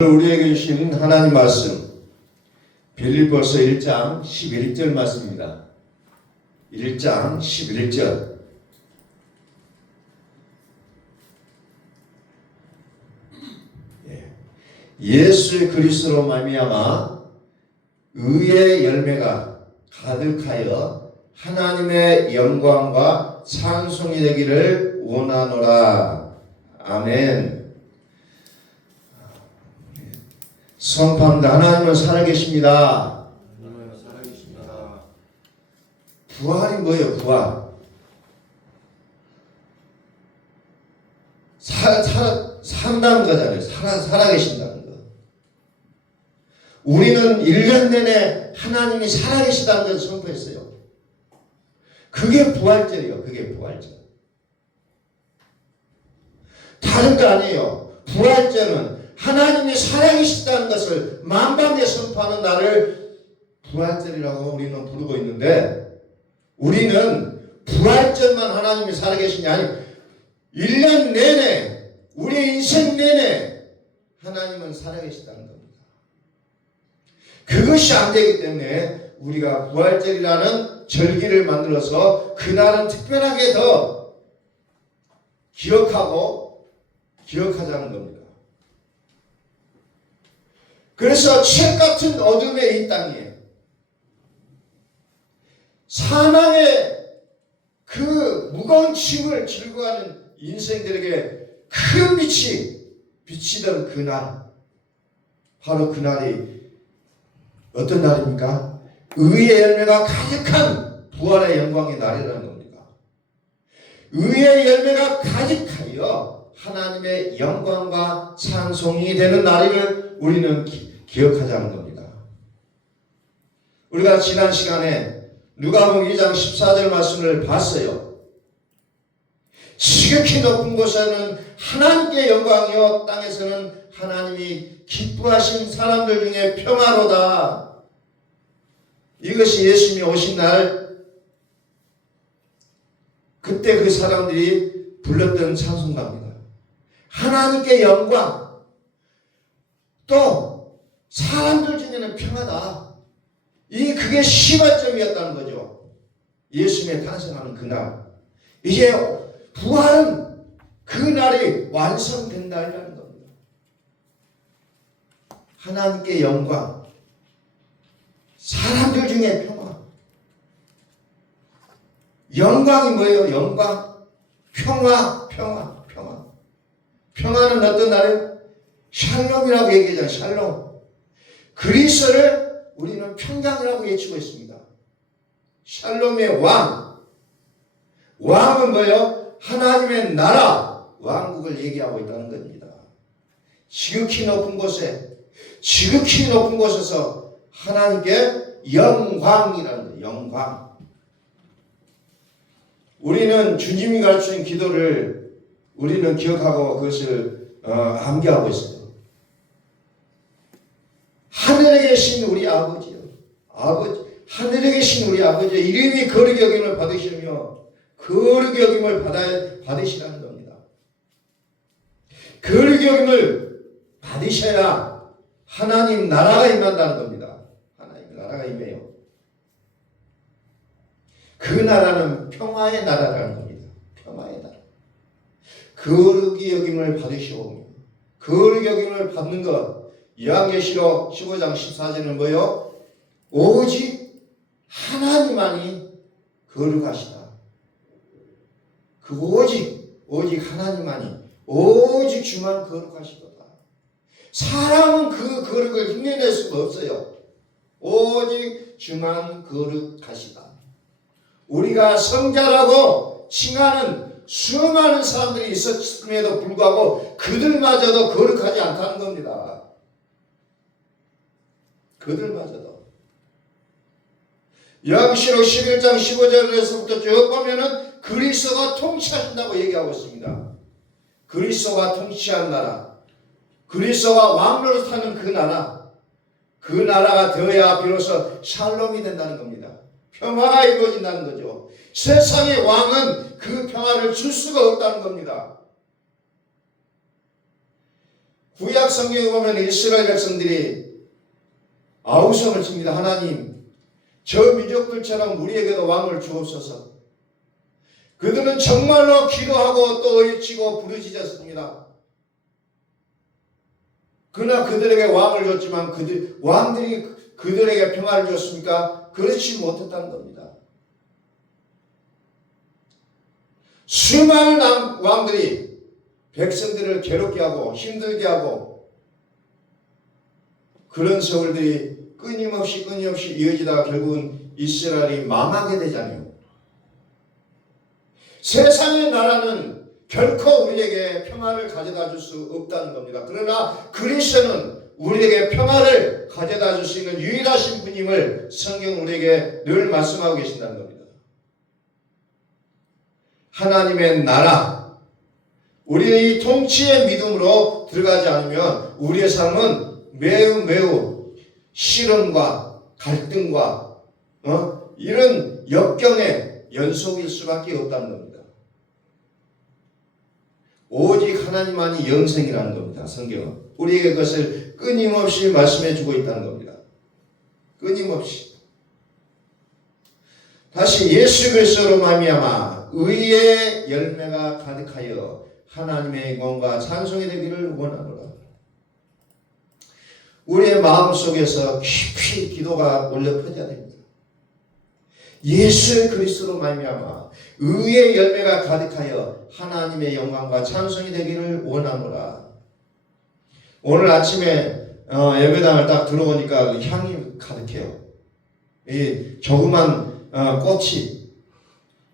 우리에게 주신 하나님 말씀 빌립보서 1장 11절 말씀입니다. 1장 11절. 예수 그리스도로 말미암아 의의 열매가 가득하여 하나님의 영광과 찬송이 되기를 원하노라. 아멘. 선포합니다. 하나님은 살아계십니다. 하나님은 살아계십니다. 부활이 뭐예요? 부활. 산다는 거잖아요. 살아계신다는 거. 우리는 1년 내내 하나님이 살아계시다는 것을 선포했어요. 그게 부활절이에요. 그게 부활절. 다른 거 아니에요. 부활절은 하나님이 살아계시다는 것을 만방에 선포하는 날을 부활절이라고 우리는 부르고 있는데, 우리는 부활절만 하나님이 살아계신 게 아니고 1년 내내, 우리의 인생 내내 하나님은 살아계시다는 겁니다. 그것이 안 되기 때문에 우리가 부활절이라는 절기를 만들어서 그날은 특별하게 더 기억하자는 겁니다. 그래서 책 같은 어둠의 이 땅에 사망의 그 무거운 짐을 질고 가는 인생들에게 큰 빛이 비치던 그날, 바로 그날이 어떤 날입니까? 의의 열매가 가득한 부활의 영광의 날이라는 겁니다. 의의 열매가 가득하여 하나님의 영광과 찬송이 되는 날을 우리는 기억하자는 겁니다. 우리가 지난 시간에 누가복음 2장 14절 말씀을 봤어요. 지극히 높은 곳에는 하나님께 영광이요 땅에서는 하나님이 기뻐하신 사람들 중에 평화로다. 이것이 예수님이 오신 날 그때 그 사람들이 불렀던 찬송가입니다. 하나님께 영광, 또 사람들 중에는 평화다. 그게 시발점이었다는 거죠. 예수님의 탄생하는 그날. 이제 부활은 그 날이 완성된 날이라는 겁니다. 하나님께 영광, 사람들 중에 평화. 영광이 뭐예요? 영광, 평화. 평화는 어떤 날이에요? 샬롬이라고 얘기하잖아요. 샬롬. 그리스도를 우리는 평강이라고 외치고 있습니다. 샬롬의 왕. 왕은 뭐예요? 하나님의 나라, 왕국을 얘기하고 있다는 겁니다. 지극히 높은 곳에서 하나님께 영광이라는 거예요. 영광. 우리는 주님이 가르친 기도를 우리는 기억하고 그것을 암기하고 있어요. 하늘에 계신 우리 아버지요. 하늘에 계신 우리 아버지의 이름이 거룩히 여김을 받으시며 거룩히 여김을 받으시라는 겁니다. 거룩히 여김을 받으셔야 하나님 나라가 임한다는 겁니다. 하나님 나라가 임해요. 그 나라는 평화의 나라라는 겁니다. 평화의 나라. 거룩히 여김을 받으시오. 거룩히 여김을 받는 것. 요한계시록 15장 14절은 뭐요? 오직 하나님만이 거룩하시다. 오직 하나님만이, 오직 주만 거룩하시도다. 사람은 그 거룩을 흉내낼 수가 없어요. 오직 주만 거룩하시다. 우리가 성자라고 칭하는 수많은 사람들이 있었음에도 불구하고 그들마저도 거룩하지 않다는 겁니다. 그들마저도. 요한계시록 11장 15절에서부터 쭉 보면은 그리스도가 통치하신다고 얘기하고 있습니다. 그리스도가 통치한 나라, 그리스도가 왕로를 타는 그 나라가 되어야 비로소 샬롬이 된다는 겁니다. 평화가 이루어진다는 거죠. 세상의 왕은 그 평화를 줄 수가 없다는 겁니다. 구약 성경에 보면 이스라엘 백성들이 아우성을 칩니다. 하나님, 저 민족들처럼 우리에게도 왕을 주옵소서. 그들은 정말로 기도하고 또 외치고 부르짖었습니다. 그러나 그들에게 왕을 줬지만 왕들이 그들에게 평화를 줬습니까? 그렇지 못했다는 겁니다. 수많은 왕들이 백성들을 괴롭게 하고 힘들게 하고 그런 세월들이 끊임없이 이어지다가 결국은 이스라엘이 망하게 되잖아요. 세상의 나라는 결코 우리에게 평화를 가져다 줄 수 없다는 겁니다. 그러나 그리스도는 우리에게 평화를 가져다 줄 수 있는 유일하신 분임을 성경은 우리에게 늘 말씀하고 계신다는 겁니다. 하나님의 나라, 우리는 이 통치의 믿음으로 들어가지 않으면 우리의 삶은 매우 시련과 갈등과 이런 역경의 연속일 수밖에 없다는 겁니다. 오직 하나님만이 영생이라는 겁니다. 성경은 우리에게 그것을 끊임없이 말씀해 주고 있다는 겁니다. 끊임없이. 다시 예수 그리스도로 말미암아 의의 열매가 가득하여 하나님의 영광과 찬송이 되기를 원하노라. 우리의 마음속에서 깊이 기도가 울려 퍼져야 됩니다. 예수 그리스도로 말미암아 의의 열매가 가득하여 하나님의 영광과 찬송이 되기를 원하노라. 오늘 아침에 예배당을 딱 들어오니까 향이 가득해요. 이 조그만 꽃이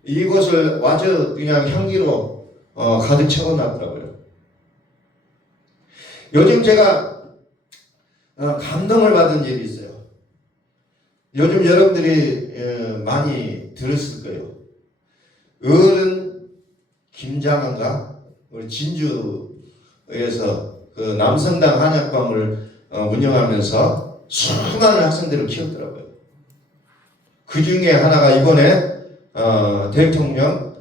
이곳을 아주 그냥 향기로 가득 채워놨더라고요. 요즘 제가 감동을 받은 일이 있어요. 요즘 여러분들이 많이 들었을 거예요. 어른 김장한가 우리 진주에서 그 남성당 한약방을 운영하면서 수많은 학생들을 키웠더라고요. 그 중에 하나가 이번에 대통령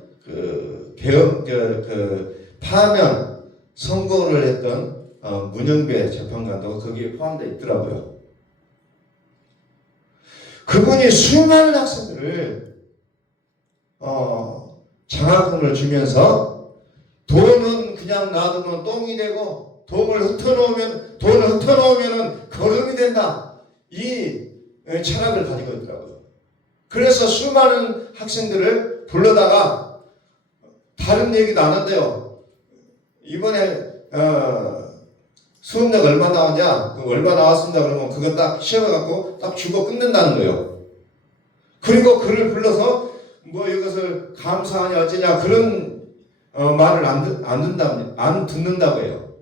파면 선고를 했던 문영배 재판관도 거기에 포함되어 있더라고요. 그분이 수많은 학생들을 장학금을 주면서 돈은 그냥 놔두면 똥이 되고 돈을 흩어놓으면 거름이 된다. 이 철학을 가지고 있더라고요. 그래서 수많은 학생들을 불러다가 다른 얘기도 안 한대요. 이번에 수업료가 얼마 나오냐? 얼마 나왔습니다. 그러면 그거 딱 시험해갖고 딱 주고 끝낸다는 거예요. 그리고 그를 불러서 뭐 이것을 감사하냐 어쩌냐 그런 말을 안 듣는다고 해요.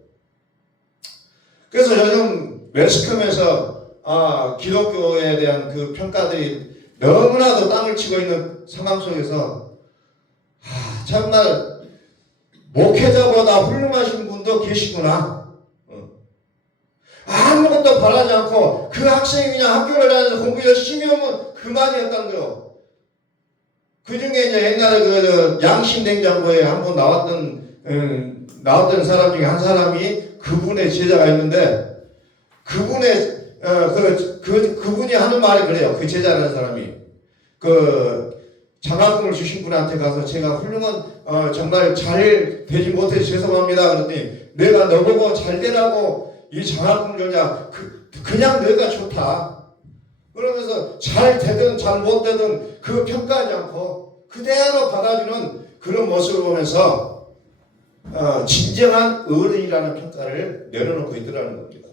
그래서 요즘 매스컴에서 기독교에 대한 그 평가들이 너무나도 땅을 치고 있는 상황 속에서 정말 목회자보다 훌륭하신 분도 계시구나. 아무것도 바라지 않고 그 학생이 그냥 학교를 다니면서 공부 열심히 하면 그만이었다는 거예요. 그 중에 이제 옛날에 그 양심냉장고에 한번 나왔던 사람 중에 한 사람이 그분의 제자가 있는데 그분의 그분이 하는 말이 그래요. 그 제자라는 사람이 장학금을 주신 분한테 가서 제가 훌륭한 정말 잘 되지 못해서 죄송합니다. 그랬더니 내가 너보고 잘 되라고 이 장학금 주냐? 그냥 내가 좋다. 그러면서 잘 되든 잘 못 되든 그 평가하지 않고 그대로 받아주는 그런 모습을 보면서 진정한 어른이라는 평가를 내려놓고 있더라는 겁니다.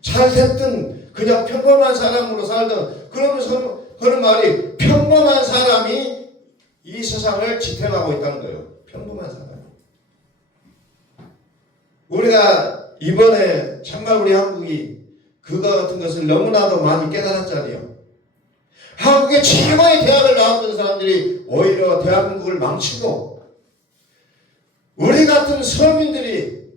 잘 됐든 그냥 평범한 사람으로 살든 그러면서 하는 말이 평범한 사람이 이 세상을 지탱하고 있다는 거예요. 평범한 사람. 우리가 이번에 정말 우리 한국이 그거 같은 것을 너무나도 많이 깨달았잖아요. 한국의 최고의 대학을 나왔던 사람들이 오히려 대한민국을 망치고 우리 같은 서민들이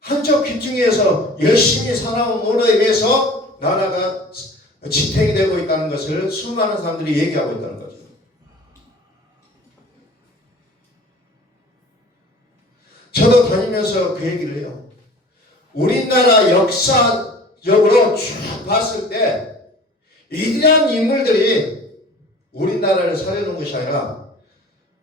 한쪽 귀퉁이에서 열심히 살아온 노력에 비해서 나라가 지탱이 되고 있다는 것을 수많은 사람들이 얘기하고 있다는 거죠. 저도 다니면서 그 얘기를 해요. 우리나라 역사적으로 쭉 봤을 때 위대한 인물들이 우리나라를 살려놓은 것이 아니라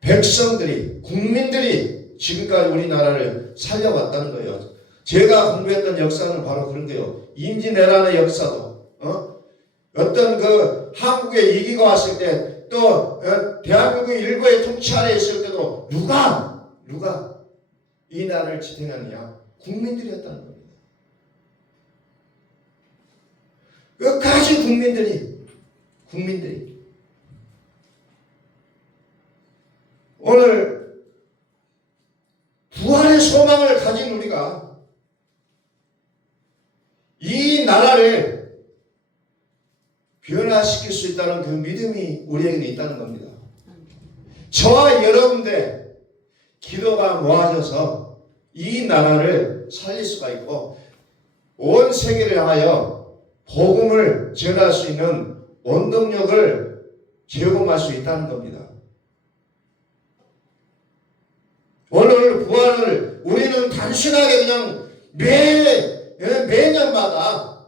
백성들이, 국민들이 지금까지 우리나라를 살려왔다는 거예요. 제가 공부했던 역사는 바로 그런 거예요. 임진왜란의 역사도, 어떤 그 한국에 위기가 왔을 때, 또 대한민국 일부의 통치 아래 있을 때도 누가 이 나라를 지탱하느냐? 국민들이었다는 겁니다. 끝까지 국민들이 오늘 부활의 소망을 가진 우리가 이 나라를 변화시킬 수 있다는 그 믿음이 우리에게는 있다는 겁니다. 저와 여러분들의 기도가 모아져서 이 나라를 살릴 수가 있고 온 세계를 향하여 복음을 전할 수 있는 원동력을 제공할 수 있다는 겁니다. 오늘 부활을 우리는 단순하게 그냥 매년마다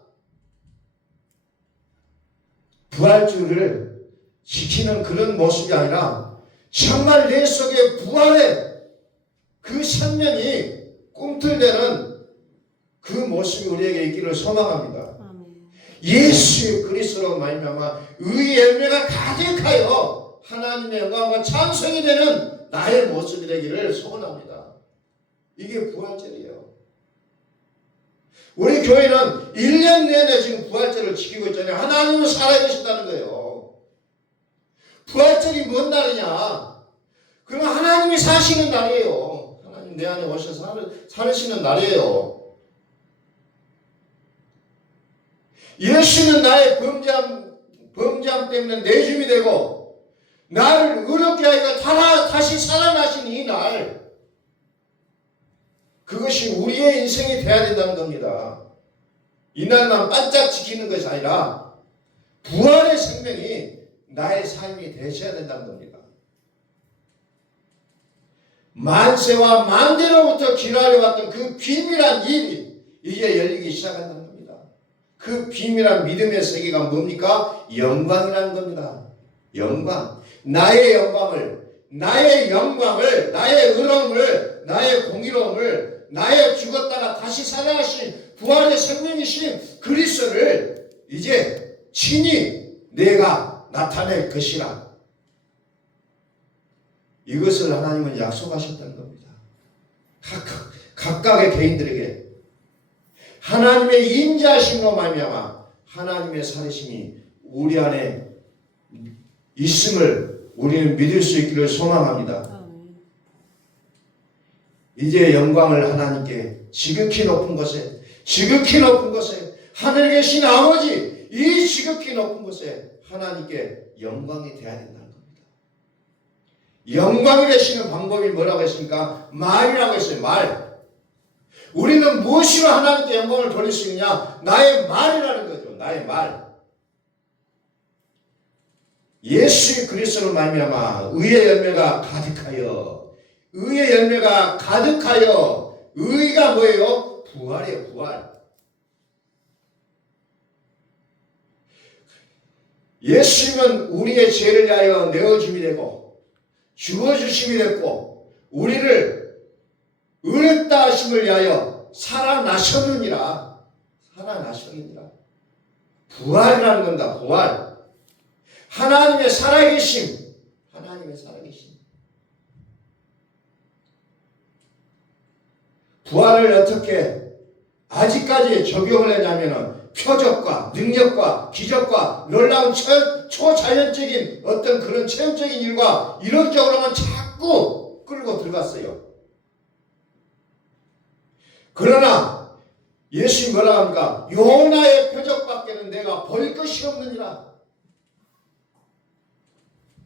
부활주를 지키는 그런 모습이 아니라 정말 내 속에 부활의 그 생명이 꿈틀대는 그 모습이 우리에게 있기를 소망합니다. 예수 그리스도로 말미암아 의의 열매가 가득하여 하나님의 영광과 찬송이 되는 나의 모습이 되기를 소원합니다. 이게 부활절이에요. 우리 교회는 1년 내내 지금 부활절을 지키고 있잖아요. 하나님은 살아계신다는 거예요. 부활절이 뭔 날이냐? 그러면 하나님이 사시는 날이에요. 하나님 내 안에 오셔서 살으시는 날이에요. 예수는 나의 범죄함 때문에 내줌이 되고 나를 의롭게 하여 다시 살아나신 이 날, 그것이 우리의 인생이 되어야 된다는 겁니다. 이 날만 반짝 지키는 것이 아니라 부활의 생명이 나의 삶이 되셔야 된다는 겁니다. 만세와 만대로부터 기다려왔던 그 비밀한 일이 이제 열리기 시작한다는 겁니다. 그 비밀한 믿음의 세계가 뭡니까? 영광이라는 겁니다. 영광. 나의 영광을, 나의 의로움을, 나의 공의로움을, 나의 죽었다가 다시 살아나신 부활의 생명이신 그리스도를 이제 친히 내가 나타낼 것이라. 이것을 하나님은 약속하셨다는 겁니다. 각각의 개인들에게 하나님의 임재하심으로 말미암아 하나님의 살으심이 우리 안에 있음을 우리는 믿을 수 있기를 소망합니다. 이제 영광을 하나님께 지극히 높은 곳에 하늘에 계신 아버지, 이 지극히 높은 곳에 하나님께 영광이 되어야 된다는 겁니다. 영광이 되시는 방법이 뭐라고 했습니까? 말이라고 했어요. 말. 우리는 무엇으로 하나님께 영광을 돌릴 수 있느냐? 나의 말이라는 거죠. 나의 말. 예수 그리스도로 말미암아 의의 열매가 가득하여, 의가 뭐예요? 부활이에요. 부활. 예수님은 우리의 죄를 위하여 내어줌이 되고 주어주심이 됐고 우리를 의롭다 하심을 위하여 살아나셨느니라. 부활이라는 겁니다. 부활. 하나님의 살아계심. 부활을 어떻게 아직까지 적용을 하냐면은 표적과 능력과 기적과 놀라운 초자연적인 어떤 그런 체험적인 일과 이론적으로만 자꾸 끌고 들어갔어요. 그러나 예수님 뭐라 합니까? 요나의 표적밖에는 내가 볼 것이 없느니라.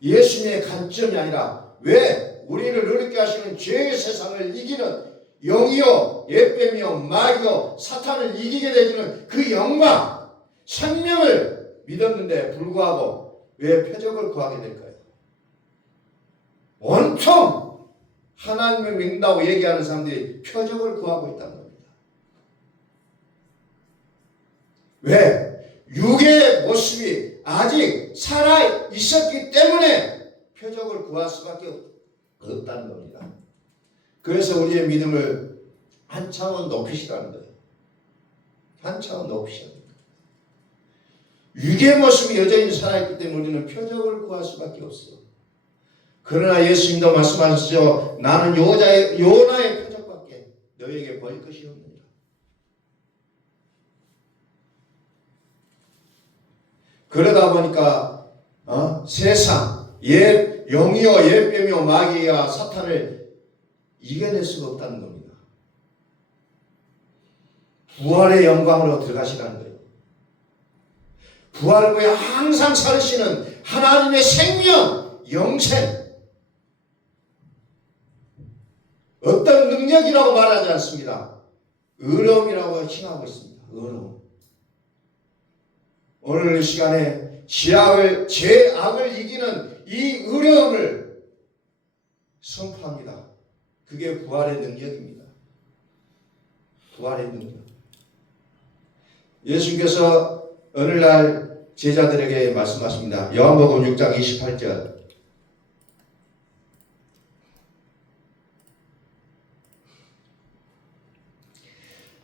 예수님의 관점이 아니라 왜 우리를 어렵게 하시는 죄의 세상을 이기는 영이요 예뱀이요 마귀요 사탄을 이기게 되주는 그 영광 생명을 믿었는데 불구하고 왜 표적을 구하게 될까요? 온통 하나님을 믿는다고 얘기하는 사람들이 표적을 구하고 있다는 겁니다. 왜? 육의 모습이 아직 살아 있었기 때문에 표적을 구할 수밖에 없다는 겁니다. 그래서 우리의 믿음을 한 차원 높이시라는 거예요. 한 차원 높이시라는 거예요. 육의 모습이 여전히 살아있기 때문에 우리는 표적을 구할 수밖에 없어요. 그러나 예수님도 말씀하셨죠. 나는 요나의 표적밖에 너희에게 보일 것이 없느니라. 그러다 보니까 세상, 영이요 옛뱀이요 마귀와 사탄을 이겨낼 수가 없다는 겁니다. 부활의 영광으로 들어가시라는 거예요. 부활을 위해 항상 살으시는 하나님의 생명, 영생, 어떤 능력이라고 말하지 않습니다. 의로움이라고 칭하고 있습니다. 의로움. 오늘 이 시간에 죄악을 이기는 이 의로움을 선포합니다. 그게 부활의 능력입니다. 부활의 능력. 예수님께서 어느 날 제자들에게 말씀하십니다. 요한복음 6장 28절.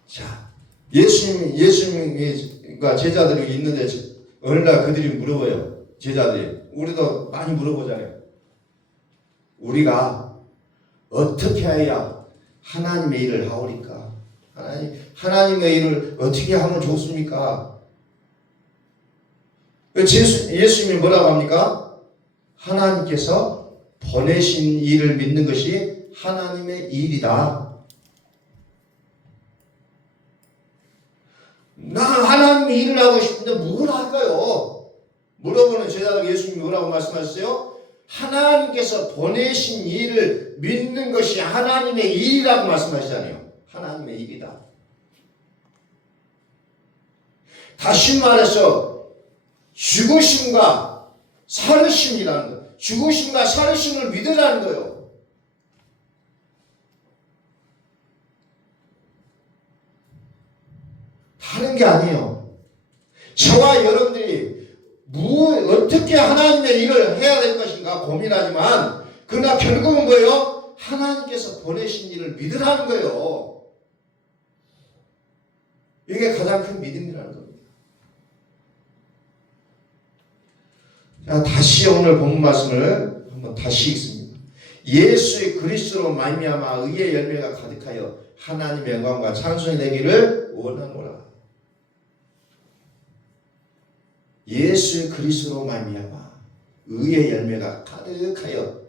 자, 예수님과 제자들이 있는데 어느 날 그들이 물어봐요. 제자들이. 우리도 많이 물어보잖아요. 우리가 어떻게 해야 하나님의 일을 하오리까? 하나님의 일을 어떻게 하면 좋습니까? 예수님이 뭐라고 합니까? 하나님께서 보내신 일을 믿는 것이 하나님의 일이다. 나 하나님의 일을 하고 싶은데 뭘 할까요? 물어보는 제자들 예수님이 뭐라고 말씀하셨어요? 하나님께서 보내신 일을 믿는 것이 하나님의 일이라고 말씀하시잖아요. 하나님의 일이다. 다시 말해서 죽으심과 살으심이라는 거예요. 죽으심과 살으심을 믿으라는 거예요. 다른 게 아니에요. 저와 여러분들이 어떻게 하나님의 일을 해야 될 것인가 고민하지만 그러나 결국은 뭐예요? 하나님께서 보내신 일을 믿으라는 거예요. 이게 가장 큰 믿음이라는 겁니다. 자, 다시 오늘 본문 말씀을 한번 다시 읽습니다. 예수의 그리스도로 말미암아 의의 열매가 가득하여 하나님의 영광과 찬송이 되기를 원하노라. 예수의 그리스도로 말미암아 의의 열매가 가득하여.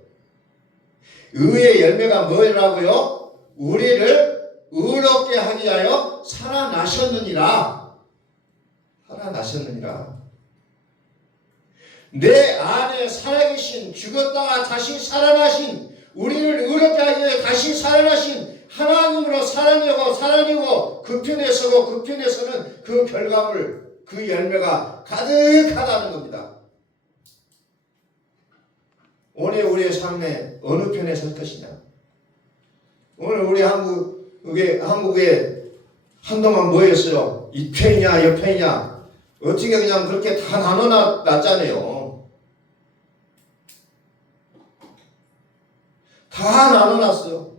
의의 열매가 뭐라고요? 우리를 의롭게 하기 위하여 살아나셨느니라. 살아나셨느니라. 내 안에 살아계신, 죽었다가 다시 살아나신, 우리를 의롭게 하기 위해 다시 살아나신 하나님으로 살아내고 그 편에 서고 그 편에 서는 그 결과물, 그 열매가 가득하다는 겁니다. 오늘 우리의 삶에 어느 편에 설 것이냐? 오늘 우리 한국에 한동안 뭐였어요? 이 편이냐 옆 편이냐? 어떻게 그냥 그렇게 다 나눠놨잖아요. 다 나눠놨어요.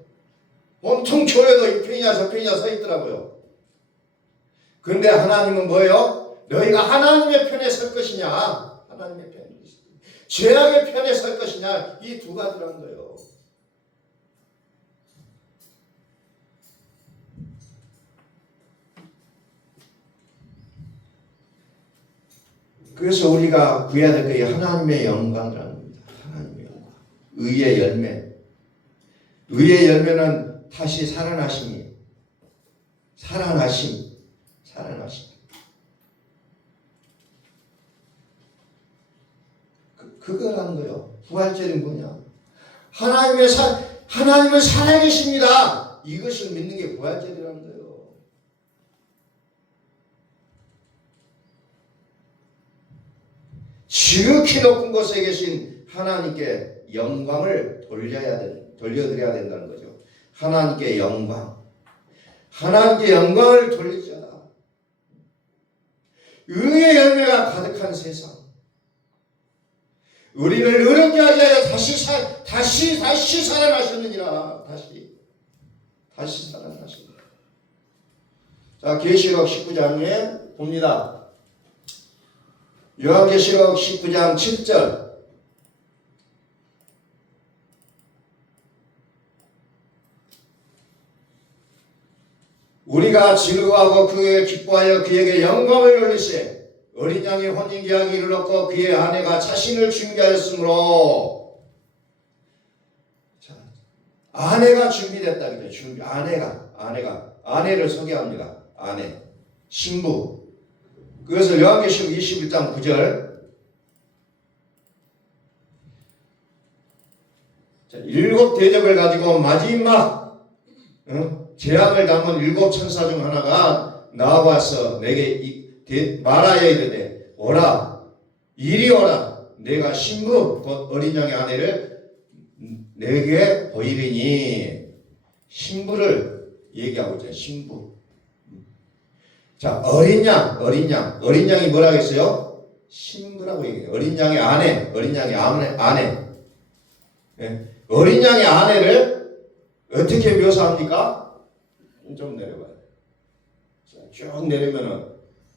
온통 교회도 이 편이냐 저 편이냐 서 있더라고요. 그런데 하나님은 뭐예요? 너희가 하나님의 편에 설 것이냐, 하나님의 편에, 죄악의 편에 설 것이냐, 이 두 가지라는 거예요. 그래서 우리가 구해야 될 것이 하나님의 영광이라는 겁니다. 하나님의 영광. 의의 열매. 의의 열매는 다시 살아나심이에요. 살아나심. 그거라는 거예요. 부활절이 뭐냐? 하나님은 살아계십니다. 이것을 믿는 게 부활절이라는 거예요. 지극히 높은 곳에 계신 하나님께 영광을 돌려야 되는 거예요. 돌려드려야 된다는 거죠. 하나님께 영광. 하나님께 영광을 돌리잖아. 의의 열매가 가득한 세상. 우리를 의롭게 하기 위하여 다시 살아나셨느니라. 다시 살아나셨느니라. 자, 계시록 19장에 봅니다. 요한계시록 19장 7절. 우리가 즐거워하고 그에게 기뻐하여 그에게 영광을 돌리세. 어린 양의 혼인계약이 이르렀고 그의 아내가 자신을 준비하였으므로. 자, 아내가 준비됐다 그죠. 아내를 소개합니다. 아내, 신부. 그래서 요한계시록 21장 9절. 자, 7 대접을 가지고 마지막 재앙을 담은 7 천사 중 하나가 나와서 내게 말하여 이르되 오라 이리 오라 내가 신부 곧 어린 양의 아내를 내게 보이리니. 신부를 얘기하고 있잖아요. 신부. 자, 어린 양이 뭐라고 했어요? 신부라고 얘기해요. 어린 양의 아내. 네. 어린 양의 아내를 어떻게 묘사합니까? 좀 내려봐요. 자, 쭉 내리면은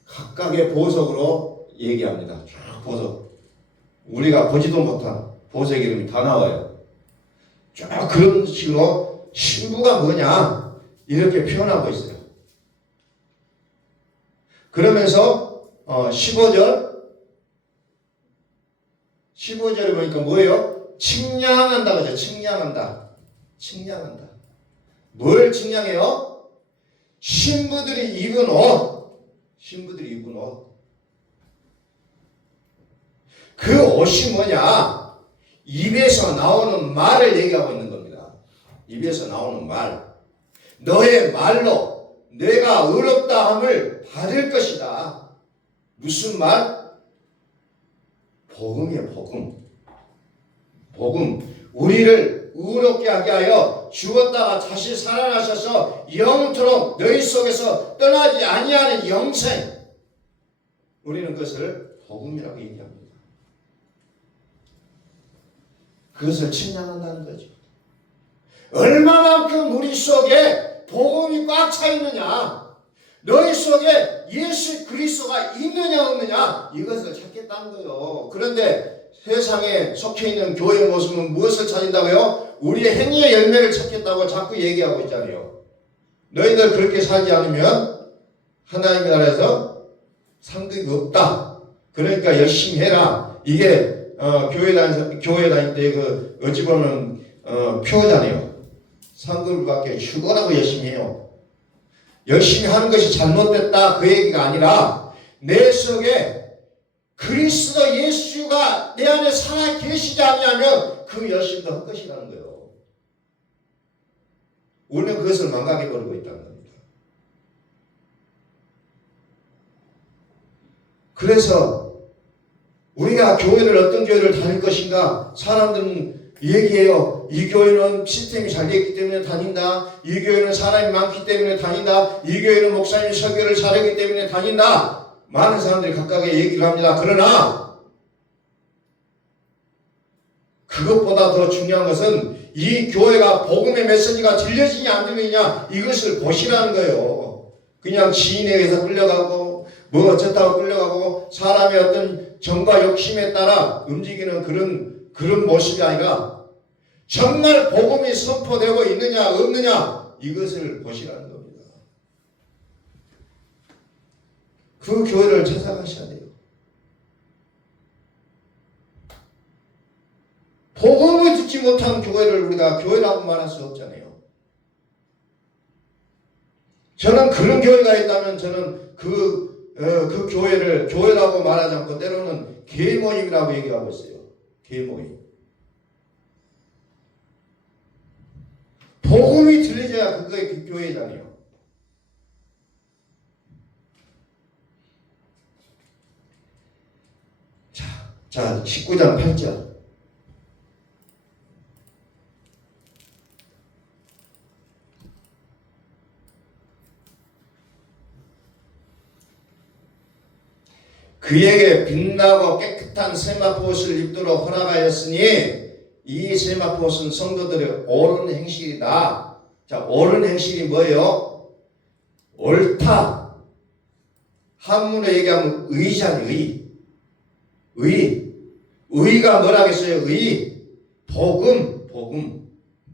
각각의 보석으로 얘기합니다. 쭉 보석. 우리가 보지도 못한 보석 이름이 다 나와요. 쭉 그런 식으로 신부가 뭐냐 이렇게 표현하고 있어요. 그러면서 15절에 보니까 뭐예요? 측량한다 그죠? 측량한다. 뭘 측량해요? 신부들이 입은 옷. 그 옷이 뭐냐? 입에서 나오는 말을 얘기하고 있는 겁니다. 입에서 나오는 말. 너의 말로 내가 의롭다함을 받을 것이다. 무슨 말? 복음이에요. 복음. 우리를 의롭게 하게 하여 죽었다가 다시 살아나셔서 영원토록 너희 속에서 떠나지 아니하는 영생. 우리는 그것을 복음이라고 얘기합니다. 그것을 측량한다는 거죠. 얼마만큼 우리 속에 복음이 꽉 차 있느냐, 너희 속에 예수 그리스도가 있느냐 없느냐, 이것을 찾겠다는 거예요. 그런데 세상에 속해 있는 교회의 모습은 무엇을 찾는다고요? 우리의 행위의 열매를 찾겠다고 자꾸 얘기하고 있잖아요. 너희들 그렇게 살지 않으면 하나님의 나라에서 상급이 없다. 그러니까 열심히 해라. 이게 교회 다닐 때 그 어찌 보면 표잖아요. 상급을 받게 휴거라고 열심히 해요. 열심히 하는 것이 잘못됐다 그 얘기가 아니라 내 속에 그리스도 예수가 내 안에 살아 계시지 않냐면 그 열심도 할 것이라는 거예요. 우리는 그것을 망각해버리고 있다는 겁니다. 그래서 우리가 교회를 어떤 교회를 다닐 것인가, 사람들은 얘기해요. 이 교회는 시스템이 잘 되어 있기 때문에 다닌다. 이 교회는 사람이 많기 때문에 다닌다. 이 교회는 목사님이 설교를 잘하기 때문에 다닌다. 많은 사람들이 각각의 얘기를 합니다. 그러나 그것보다 더 중요한 것은 이 교회가 복음의 메시지가 들려지냐 안 들리냐 이것을 보시라는 거예요. 그냥 지인에 의해서 끌려가고 뭐 어쩌다고 끌려가고 사람의 어떤 정과 욕심에 따라 움직이는 그런 모습이 아니라 정말 복음이 선포되고 있느냐 없느냐 이것을 보시라는 겁니다. 그 교회를 찾아가셔야 돼요. 복음을 듣지 못한 교회를 우리가 교회라고 말할 수 없잖아요. 저는 그런 교회가 있다면 저는 그 교회를 교회라고 말하지 않고 때로는 계모임이라고 얘기하고 있어요. 계모임. 복음이 들리져야 그거의 그 교회잖아요. 자 19장 8절. 그에게 빛나고 깨끗한 세마포옷을 입도록 허락하였으니 이 세마포옷은 성도들의 옳은 행실이다. 자, 옳은 행실이 뭐예요? 옳다. 한문으로 얘기하면 의잖아요. 의가 뭐라겠어요?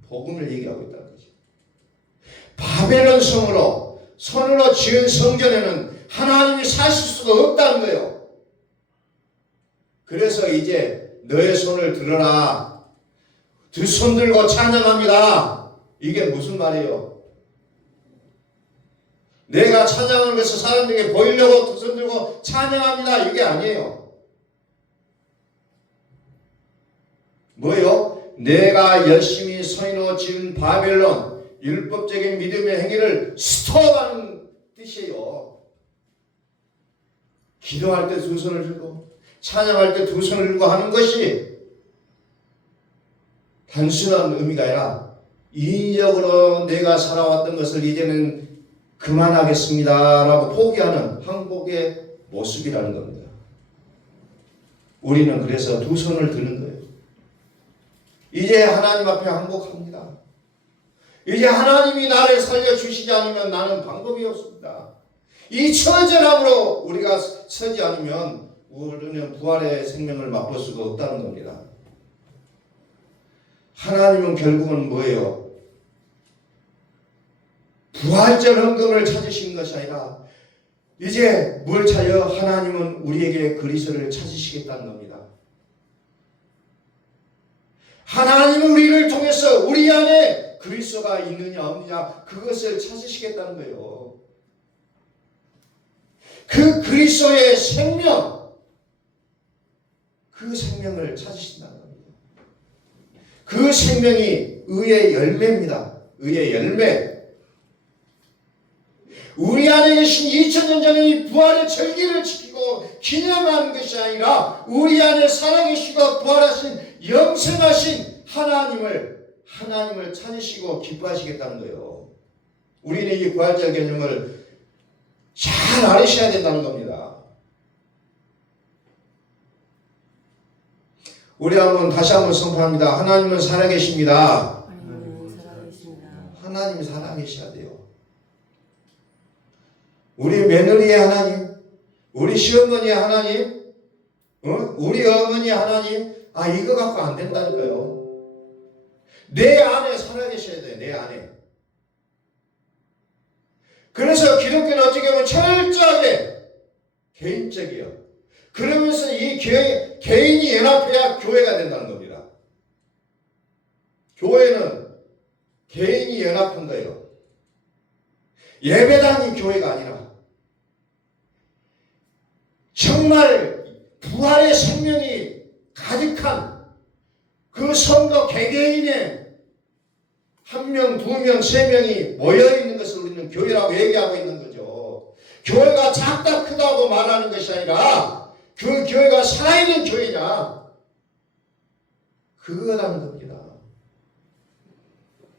복음을 얘기하고 있다는 거죠. 바벨론 손으로 지은 성전에는 하나님이 사실 수가 없다는 거예요. 그래서 이제 너의 손을 들어라. 두 손 들고 찬양합니다. 이게 무슨 말이에요? 내가 찬양하는 것을 사람들에게 보이려고 두 손 들고 찬양합니다. 이게 아니에요. 뭐예요? 내가 열심히 손으로 지은 바벨론 율법적인 믿음의 행위를 스톱하는 뜻이에요. 기도할 때 두 손을 들고 찬양할 때 두 손을 들고 하는 것이 단순한 의미가 아니라 인위적으로 내가 살아왔던 것을 이제는 그만하겠습니다 라고 포기하는 항복의 모습이라는 겁니다. 우리는 그래서 두 손을 드는 거예요. 이제 하나님 앞에 항복합니다. 이제 하나님이 나를 살려주시지 않으면 나는 방법이 없습니다. 이 처절함으로 우리가 서지 않으면 우리는 부활의 생명을 맛볼 수가 없다는 겁니다. 하나님은 결국은 뭐예요? 부활절 헌금을 찾으신 것이 아니라 이제 뭘 찾아요? 하나님은 우리에게 그리스도를 찾으시겠다는 겁니다. 하나님은 우리를 통해서 우리 안에 그리스도가 있느냐 없느냐 그것을 찾으시겠다는 거예요. 그 그리스도의 생명, 그 생명을 찾으신다는 겁니다. 그 생명이 의의 열매입니다. 의의 열매. 우리 안에 계신 2000년 전에 이 부활의 절기를 지키고 기념하는 것이 아니라 우리 안에 살아계시고 부활하신 영생하신 하나님을 찾으시고 기뻐하시겠다는 거예요. 우리는 이 부활절 개념을 잘 알으셔야 된다는 겁니다. 우리 다시 한번 선포합니다. 하나님은 살아계십니다. 하나님이 살아계셔야 돼요. 우리 며느리의 하나님, 우리 시어머니의 하나님, 우리 어머니의 하나님, 이거 갖고 안 된다니까요. 내 안에 살아계셔야 돼요. 내 안에. 그래서 기독교는 어떻게 보면 철저하게 개인적이에요. 그러면서 이 개인이 연합해야 교회가 된다는 겁니다. 교회는 개인이 연합한 거예요. 예배당이 교회가 아니라 정말 부활의 생명이 가득한 그 성도 개개인의 한 명, 두 명, 세 명이 모여있는 것을 우리는 교회라고 얘기하고 있는 거죠. 교회가 작다 크다고 말하는 것이 아니라 그 교회가 살아있는 교회냐 그거라는 겁니다.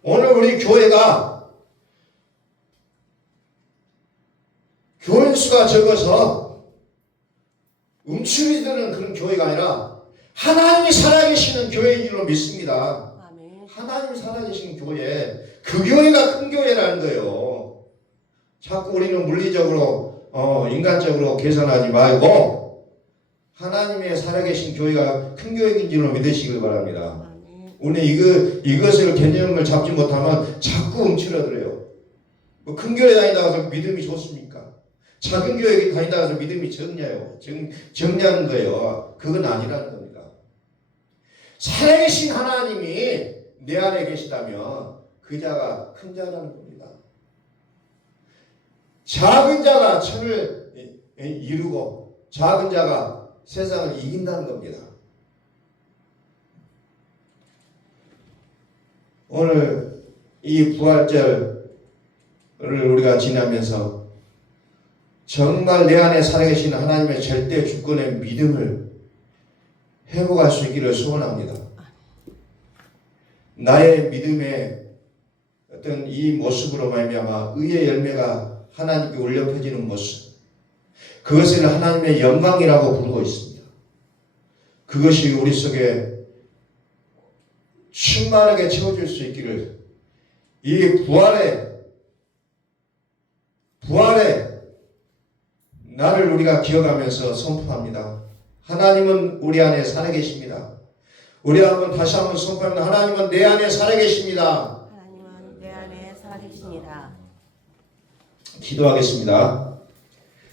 오늘 우리 교회가 교인수가 적어서 움츠리드는 그런 교회가 아니라 하나님이 살아계시는 교회인 줄로 믿습니다. 하나님이 살아계시는 교회, 그 교회가 큰 교회라는 거예요. 자꾸 우리는 물리적으로 인간적으로 계산하지 말고 하나님의 살아계신 교회가 큰 교회인 줄로 믿으시길 바랍니다. 오늘 이것을 개념을 잡지 못하면 자꾸 움츠러들어요. 큰 교회 다니다가 믿음이 좋습니까? 작은 교회 다니다가 믿음이 적냐는 거예요. 그건 아니라는 겁니다. 살아계신 하나님이 내 안에 계시다면 그 자가 큰 자라는 겁니다. 작은 자가 천을 이루고 작은 자가 세상을 이긴다는 겁니다. 오늘 이 부활절을 우리가 지나면서 정말 내 안에 살아계신 하나님의 절대 주권의 믿음을 회복할 수 있기를 소원합니다. 나의 믿음의 어떤 이 모습으로 말미암아 의의 열매가 하나님께 울려 퍼지는 모습, 그것을 하나님의 영광이라고 부르고 있습니다. 그것이 우리 속에 충만하게 채워질 수 있기를 이 부활의 나를 우리가 기억하면서 선포합니다. 하나님은 우리 안에 살아계십니다. 우리 한번 다시 한번 선포합니다. 하나님은 내 안에 살아계십니다. 하나님은 내 안에 살아계십니다. 기도하겠습니다.